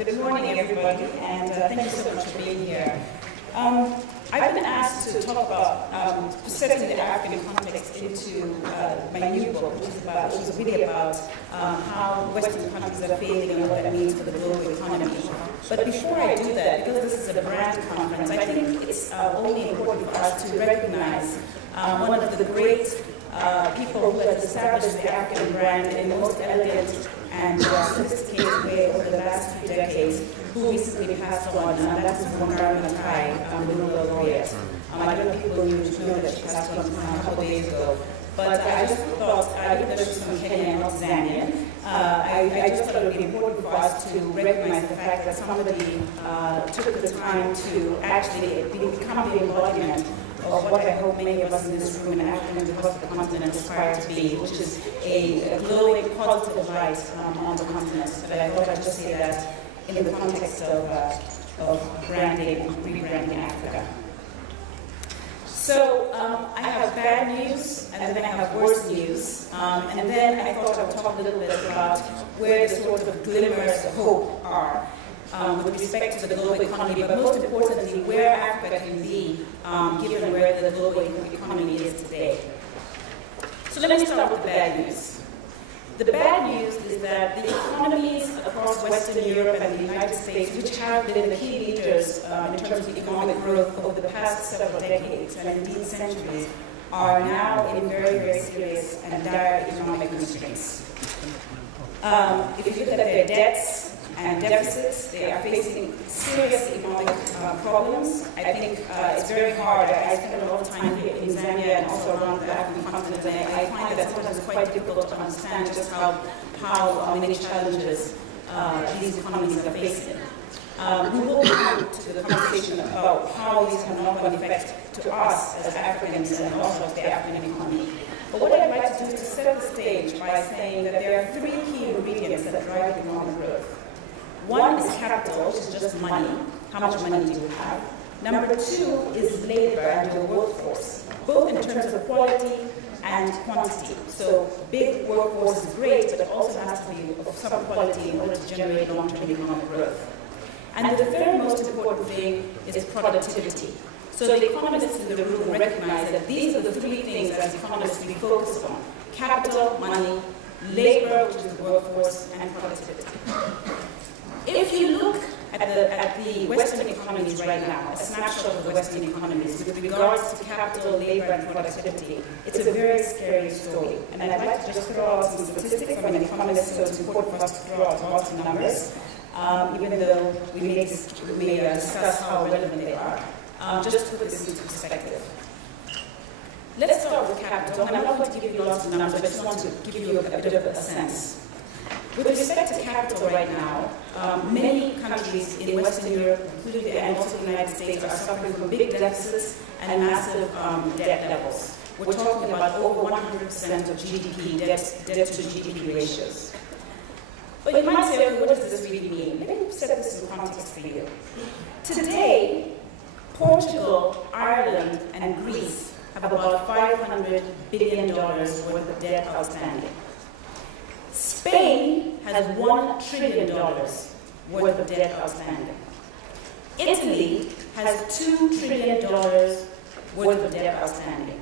Good morning, everybody, and thank you so much for being here. I've been asked to talk about setting the African context into my new book, which is really about how Western countries are failing and what that means for the global economy. But before I do that, because this is a brand conference, I think it's only important for us to recognize one of the great people who has established the African brand in the most elegant and sophisticated way over the last few decades, who recently passed on, and that's Dambisa Moyo, the Nobel laureate. I don't know if people need to know that she passed on a couple days ago, but I just thought, even though she's from Kenya and not Zambian, I just thought it would be important for us to recognize the fact that somebody took the time to actually become the embodiment of what I hope many of us in this room and Africans across the continent aspire to be, which is a glowing positive light on the continent. But I thought I'd just say that in the context of branding and rebranding Africa. So I have bad news, and then I have worse news, and then I thought I would talk a little bit about where the sort of glimmers of hope are with respect to the global economy, but most importantly, where Africa can be given where the global economy is today. So let me start with the bad news. The bad news is that the economies across Western Europe and the United States, which have been the key leaders in terms of economic growth over the past several decades and indeed centuries, are now in very, very serious and dire economic constraints. If you look at their debts and deficits, they are facing serious economic problems. I think it's very hard. I spend a lot of time here in Zambia and also around the African continent, and I find that sometimes it's quite difficult to understand just how many challenges these economies are facing. We will come to the conversation about how these have knock-on effect to us as Africans and also to the African economy. But what I'd like to do is to set the stage by saying that there are three key ingredients that drive economic growth. One is capital, which is just money. How much money do you have? Number two is labor and your workforce, both in terms of quality and quantity. So big workforce is great, but it also has to be of some quality in order to generate long-term economic growth. And the third most important thing is productivity. So the economists in the room recognize that these are the three things as economists we focus on: capital, money, labor, which is the workforce, and productivity. If you look at the Western economies right now, a snapshot of the Western economies with regards to capital, labor, and productivity, it's a very scary story. And I'd like to just throw out some statistics from an economist, so it's important for us to throw out lots of numbers, even though we may discuss how relevant they are. Just to put this into perspective. Let's start with capital, and I'm not going to give you lots of numbers, but I just want to give you a bit of a sense. With respect to capital right now, many countries in Western Europe, including and also the United States, are suffering from big deficits and massive debt levels. We're talking about over 100% of GDP, debt to GDP ratios. But you might say, okay, what does this really mean? Let me set this in context for you. Today, Portugal, Ireland, and Greece have about $500 billion worth of debt outstanding. Spain has $1 trillion worth of debt outstanding. Italy has $2 trillion worth of debt outstanding.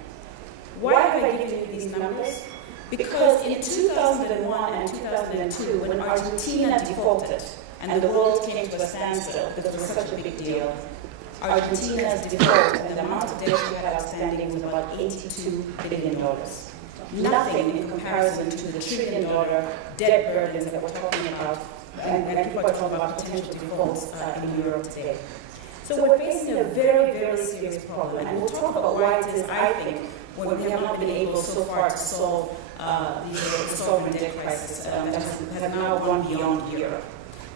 Why have I given you these numbers? Because in 2001 and 2002, when Argentina defaulted and the world came to a standstill because it was such a big deal, Argentina's default and the amount of debt she had outstanding was about $82 billion. Nothing in comparison to the $1 trillion debt burdens that we're talking about, and people are talking about potential defaults in Europe today. So we're facing a very, very serious problem, and we'll talk about why it is, I think, when we have not been able so far to solve the sovereign debt crisis that has now gone beyond Europe.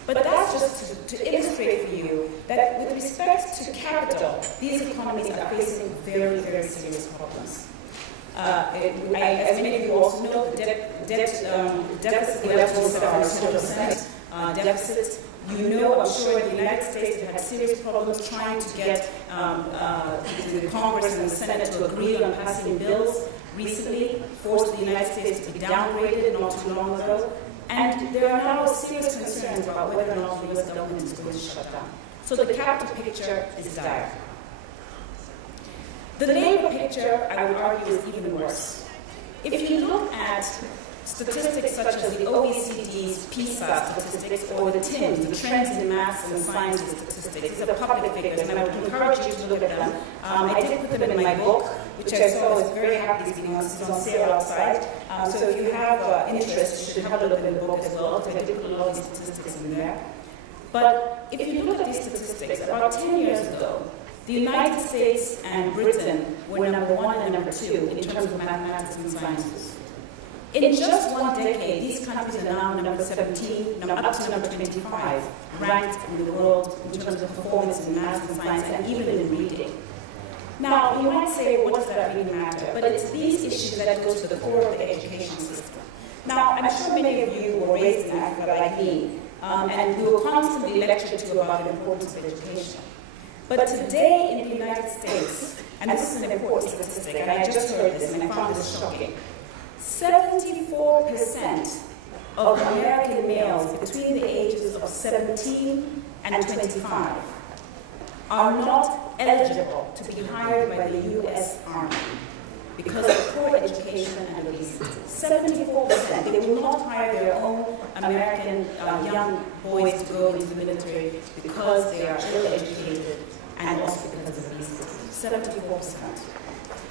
But that's just to illustrate for you that with respect to capital, these economies are facing very, very serious problems. As many of you also know, the deficit levels are 2% deficits. You know, I'm sure the United States had serious problems trying to get the Congress and the Senate to agree on passing bills recently, forced the United States to be downgraded not too long ago. And there are now serious concerns about whether or not the US government is going to shut down. So the capital picture is dire. The labor picture, I would argue, is even worse. If you look at statistics such as the OECD's PISA statistics or the TIMSS, the Trends in Maths and Sciences statistics, these are public figures, and I would encourage you to look at them. I did put them in my book, which I saw was very happy it's on sale outside. So if you have interest, you should have a look in the book as well, because I did put a lot of these statistics in there. But if you look at these statistics, about 10 years ago, the United States and Britain were number 1 and number 2 in terms of mathematics and sciences. In just one decade, these countries are now number 17, up to number 25, ranked in the world in terms of performance in math and science, and even in reading. Now, you might say, what does that really matter? But it's these issues that go to the core of the education system. Now, I'm sure many of you were raised in Africa like me, and we were constantly lectured to about the importance of education. But today in the United States, and this is an important statistic, and I just heard this and I found this shocking, 74% of American males between the ages of 17 and 25 are not eligible to be hired by the U.S. Army because of poor education and obesity. 74%. They will not hire their own American young boys to go into the military because they are ill-educated and also because of obesity. 74%.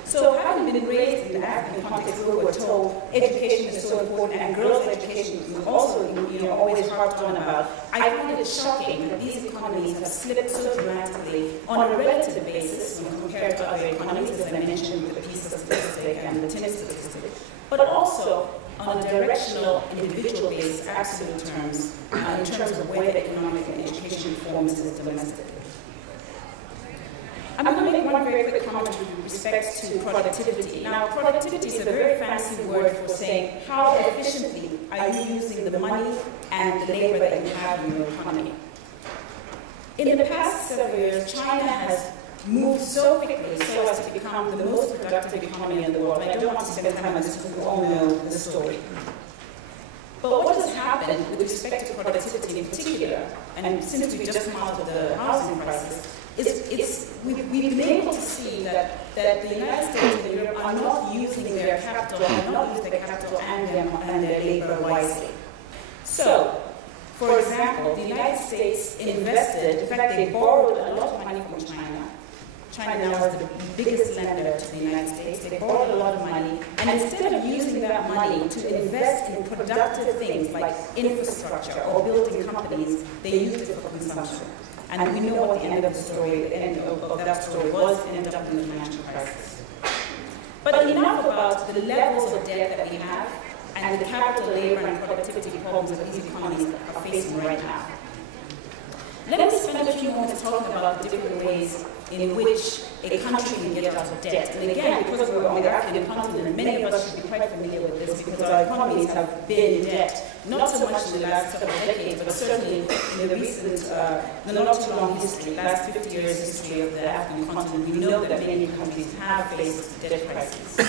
So having been raised in the African context where we're told education is so important and girls' education is also always harped on about, I find it shocking that these economies have slipped so dramatically on a relative basis when compared to other economies, as I mentioned with the PISA statistic and the TIMSS statistic, but also on a directional, individual basis, absolute terms, in terms of where the economic and education performance is domestically. I'm going to make one very quick comment with respect to productivity. Now, productivity is a very fancy word for saying how efficiently are you using the money and the labor that you have in your economy. In the past several years, China has moved so quickly so as to become the most productive economy in the world. And I don't want to spend time on this because we all know the story. But what has happened with respect to productivity in particular, and since we just come out of the housing crisis, we've been able to see that the United States and Europe are not using their capital, and their labor wisely. So, for example, the United States invested, in fact, they borrowed a lot of money from China. China now is the biggest lender to the United States. They borrowed a lot of money, and instead of using that money to invest in productive things like infrastructure or building companies, they used it for consumption. And we know what the end of the story, the end of that story was, it ended up in the financial crisis. But enough about the levels of debt that we have and the capital, labor, and productivity problems that these economies are facing right now. Let me spend a few moments talking about the different ways in which a country can get out of debt. And again, because we're on the African continent, many of us should be quite familiar with this because our economies have been in debt, not so much in the last several decades, but certainly in the recent, the not too long history, last 50 years history of the African continent, we know that many countries have faced debt crises.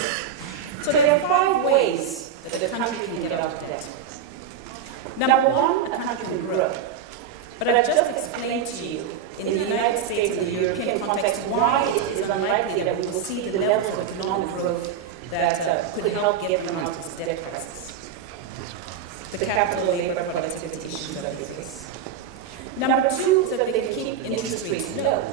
So there are 5 ways that the country can get out of debt. Number 1, a country can grow. But I've just explained to you, in the United States and the European context, why it is unlikely that we will see the levels of economic growth that could help get them out of this debt crisis. The capital, labor, productivity issues that they face. Number 2 is that they can keep interest rates low.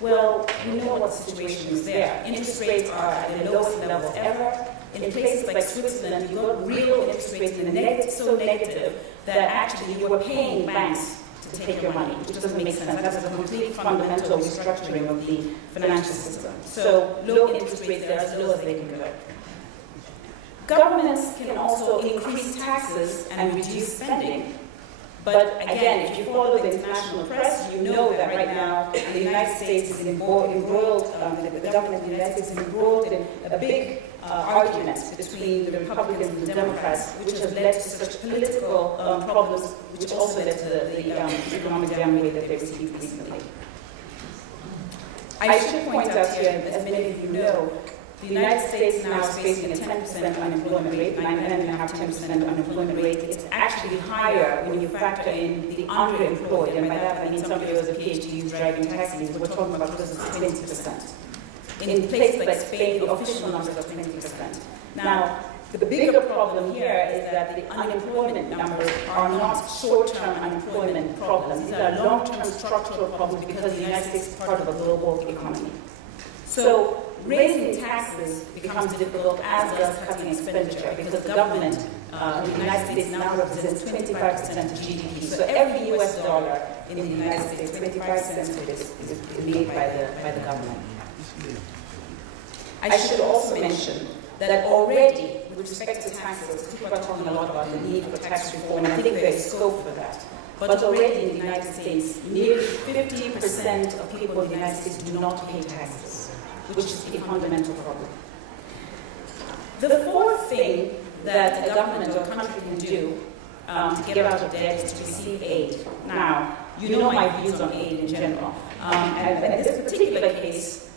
Well, we know what the situation is there. Interest rates are at their lowest levels ever. In places like Switzerland, you've got real interest rates in the negative, so negative that actually you are paying banks to take your money, which doesn't make sense. That's a complete fundamental restructuring of the financial system. So low interest rates there, as low as they can go. Governments can also increase taxes and reduce spending. But again, if you follow the international press, you know that right now the United States is embroiled, the government of the United States is embroiled in a big argument between the Republicans and the Democrats, which has led to such political problems, which also led to the economic downgrade that they received recently. I should point out here, as many of you know, The United States now is facing a 10% unemployment rate, 9.5%, 10% unemployment rate. It's actually higher when you factor in the underemployed, and by that I mean somebody who has a PhD who's driving taxis. We're talking about close to 20%. In places like Spain, the official numbers are 20%. Now, the bigger problem here is that the unemployment numbers are not short-term unemployment problems. These are long-term structural problems because the United States is part of a global economy. So raising taxes becomes difficult, as does cutting expenditure, because the government in the United States now represents 25% of GDP. So every US dollar in the United States, 25% of it is made by the government. I should also mention that already, with respect to taxes, people are talking a lot about the need for tax reform, and I think there is scope for that. But already in the United States, nearly 50% of people in the United States do not pay taxes, which is a fundamental problem. The fourth thing that a government or country can do to get out of debt is to receive aid. Now, you know my views on aid in general. And in this particular case,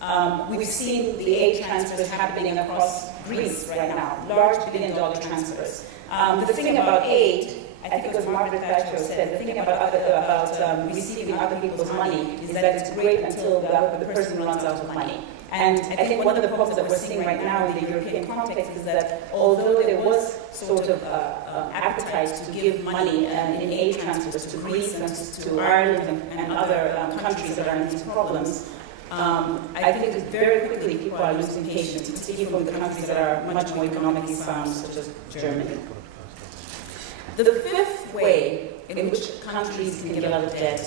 we've seen the aid transfers happening across Greece right now, large billion-dollar transfers. The thing about aid, I think it was Margaret Thatcher who said, the thing about receiving other people's money is that it's great until the person runs out of money. And I think one of the problems that we're seeing right now in the European context is that although there was sort of appetite to give money in aid transfers to Greece and to Ireland and other countries that are in these problems, I think that very quickly people are losing patience, particularly from the countries that are much more economically sound, such as Germany. The fifth way in which countries can get out of debt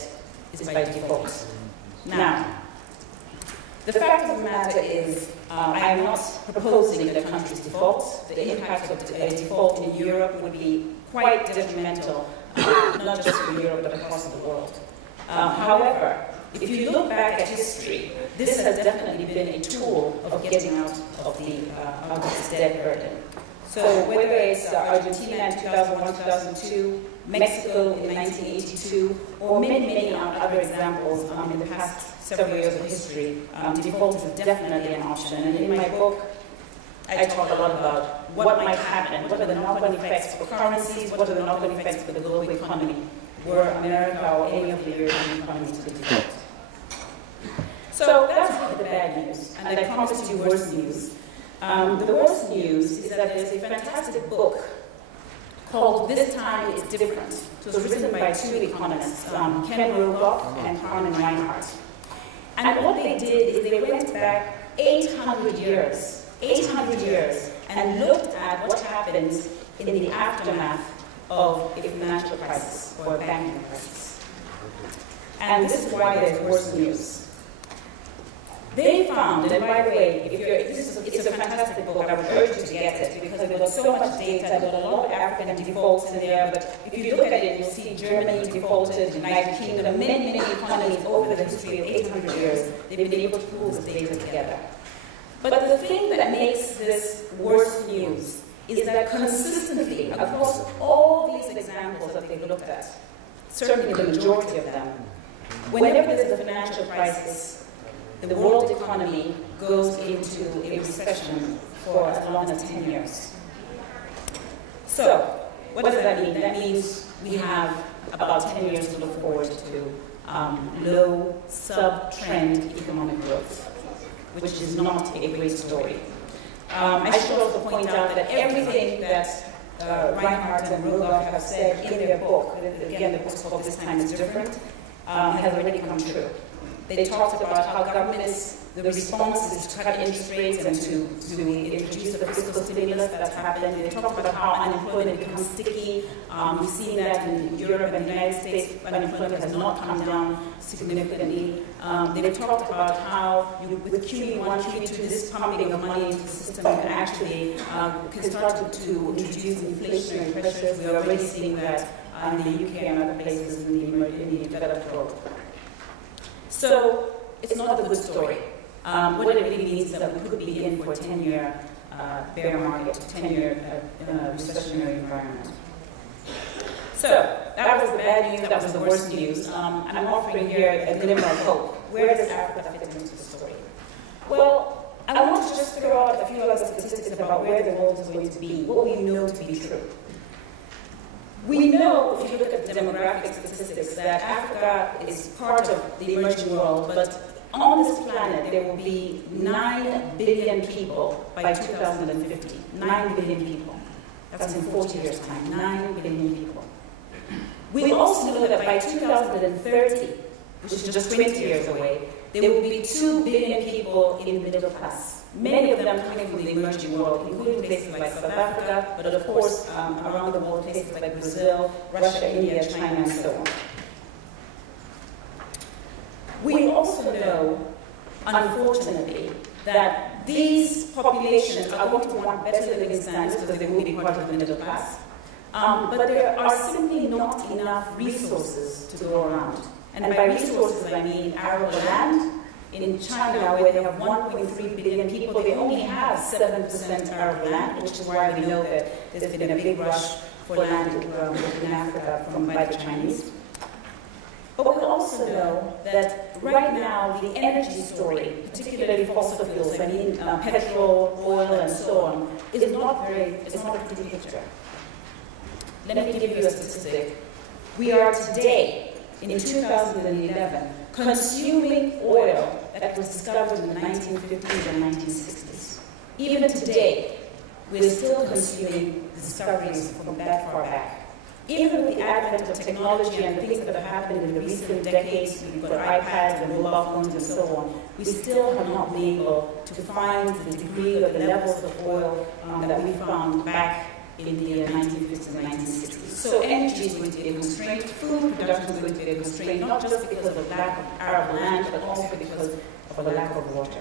is by default. Now, the fact of the matter is, I am not proposing that countries default. The impact of default in Europe would be quite detrimental, not just for Europe, but across the world. However, if you look back at history, this has definitely been a tool of getting out of this debt burden. So whether it's Argentina in 2001, 2002, Mexico in 1982, or many other examples in the past several years of history, default is definitely an option. And in my book, I talk a lot about what might happen, what are the knock-on effects for currencies, what are the knock-on effects for the global economy, were America or any of the European economies to default. So that's really the bad news, and I promised you worse news. The worst news is that there's a fantastic book called This Time Is Different. So it was written by two economists, Ken Rogoff and Carmen Reinhardt. And what they did is they went back 800 years, and looked at what happens in the aftermath of a financial crisis or a banking crisis. And this is why there's worse news. They found, and by the way, it's a fantastic book, I would urge you to get it, because they've got so much data, they've got a lot of African defaults in there, but if you look at it, you'll see Germany defaulted, United Kingdom, many economies over the history of 800 years, they've been able to pull this data together. But the thing that makes this worse news is that consistently, across all these examples that they've looked at, certainly the majority of them, whenever there's a financial crisis, the world economy goes into a recession for as long as 10 years. So, what does that mean? That means we have about 10 years to look forward to low, sub-trend economic growth, which is not a great story. I should also point out that everything that Reinhardt and Rogoff have said in their book, again, the book's called This Time Is Different, has already come true. They talked about how governments, the response is to cut interest rates and to introduce the fiscal stimulus that's happened. They talked about how unemployment becomes sticky. We've seen that in Europe and the United States, unemployment has not come down significantly. They've talked about how with QE1, QE2, this pumping of money into the system can actually can start to introduce inflationary pressures. We're already seeing that in the UK and other places in the developed world. So it's not a good story. What it really means is that we could be in for a 10-year bear market, 10-year recessionary environment. So that was the bad news, that was the worst news. I'm offering here a glimmer of hope. Where does Africa fit into the story? Well, I want to just throw out a few other statistics about where the world is going to be, what we know to be true. We know, if you look at the demographic statistics, that Africa is part of the emerging world, but on this planet there will be 9 billion people by 2050. 9 billion people. That's in 40 years' time. 9 billion people. We also know that by 2030, which is just 20 years away, there will be 2 billion people in the middle class. Many of them coming from the emerging world, including places like South Africa, but of course around the world, places like Brazil, Russia, India, China, and so on. We also know, unfortunately, that these populations are going to want better living standards because they will be part of the middle class. But there are simply not enough resources to go around. And by resources, I mean arable land. In China, where they have 1.3 billion people, they only have 7% arable land, which is why we know that there's been a big rush for land in Africa by the Chinese. But we also know that right now, the energy story, particularly fossil fuels, I mean petrol, oil, and so on, it's not a pretty picture. Let me give you a statistic. We are today, in 2011, consuming oil that was discovered in the 1950s and 1960s. Even today, we're still consuming discoveries from that far back. Even with the advent of technology and things that have happened in the recent decades, we've got iPads and mobile phones and so on, we still have not been able to find the degree or the levels of oil that we found back in the 1950s and 1960s. So energy is going to be a constraint, food production is going to be a constraint, not just because of lack of arable land, but also because of a lack of water.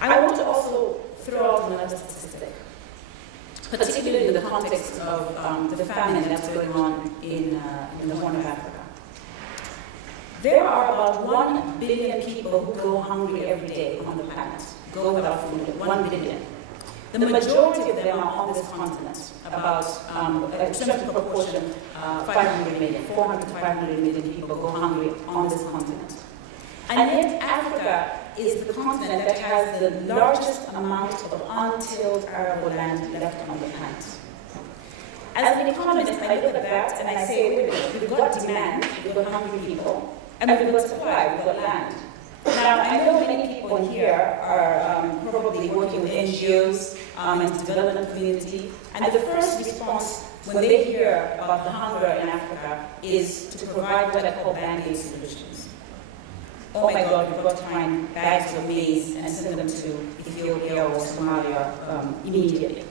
I want to also throw out another statistic, particularly in the context of the famine that's going on in the Horn of Africa. There are about 1 billion people who go hungry every day on the planet, go without food, 1 billion. The majority of them are on this continent, about, in terms of proportion, 500 million, 400 to 500 million people go hungry on this continent. And yet Africa is the continent that has the largest amount of untilled arable land left on the planet. As an economist, I look at that and I say, wait a minute, we've got demand, we've got hungry people, and we've got supply, we've got land. Now, I know many people in here are probably working with NGOs and the development community, and the first response when they hear about the hunger in Africa is to provide what I call band-aid solutions. Oh my God, we've got to find bags of maize and send them to Ethiopia or Somalia immediately.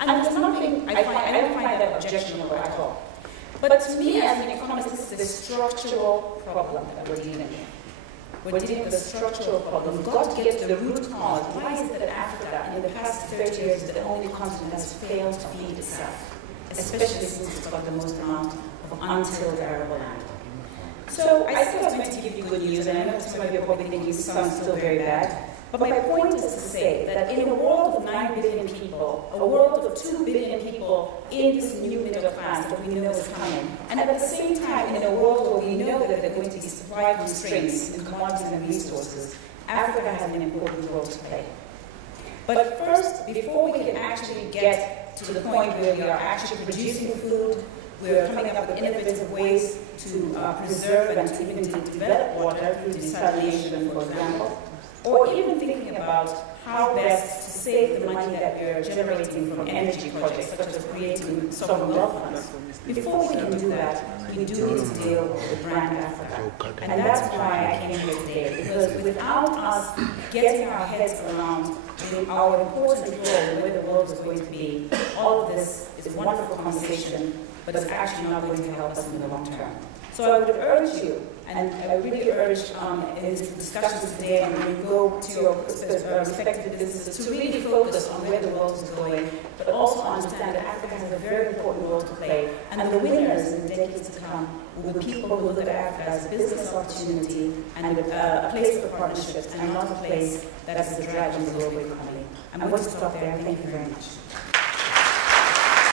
And there's nothing, I don't find that objectionable at all. But to me, as an economist, this is a structural problem that we're dealing with. We're dealing with a structural problem. We've got to get to the root cause. Why is it that Africa, in the past 30 years, is the only continent that's failed to feed itself, especially since it's got the most amount of untilled arable land? So I said I was going to give you good news, and I know some of you are probably thinking this sounds still very bad. But my point is to say that in a world of 9 billion people, a world of 2 billion people in this new middle class that we know is coming, and at the same time in a world where we know that there are going to be supply constraints in commodities and resources, Africa has an important role to play. But first, before we can actually get to the point where we are actually producing food, we're coming up with innovative ways to preserve and to even to develop water through desalination, for example, or even thinking about how best to save the money that we're generating from energy projects, such as creating sovereign wealth funds. Before we can do that, we do need to deal with brand Africa. And that's why I came here today, because without us getting our heads around our important role and where the world is going to be, all of this is a wonderful conversation, but it's actually not going to help us in the long term. So I would urge you, and I really urge in these discussions today, and when you go to your respective businesses, to really focus on where the world is going, but also understand that Africa has a very important role to play. And the winners in the decades to come will be people who look at Africa as a business opportunity and a place for partnerships, and not a place that is a drag on the global economy. I'm going to stop there. Thank you very much.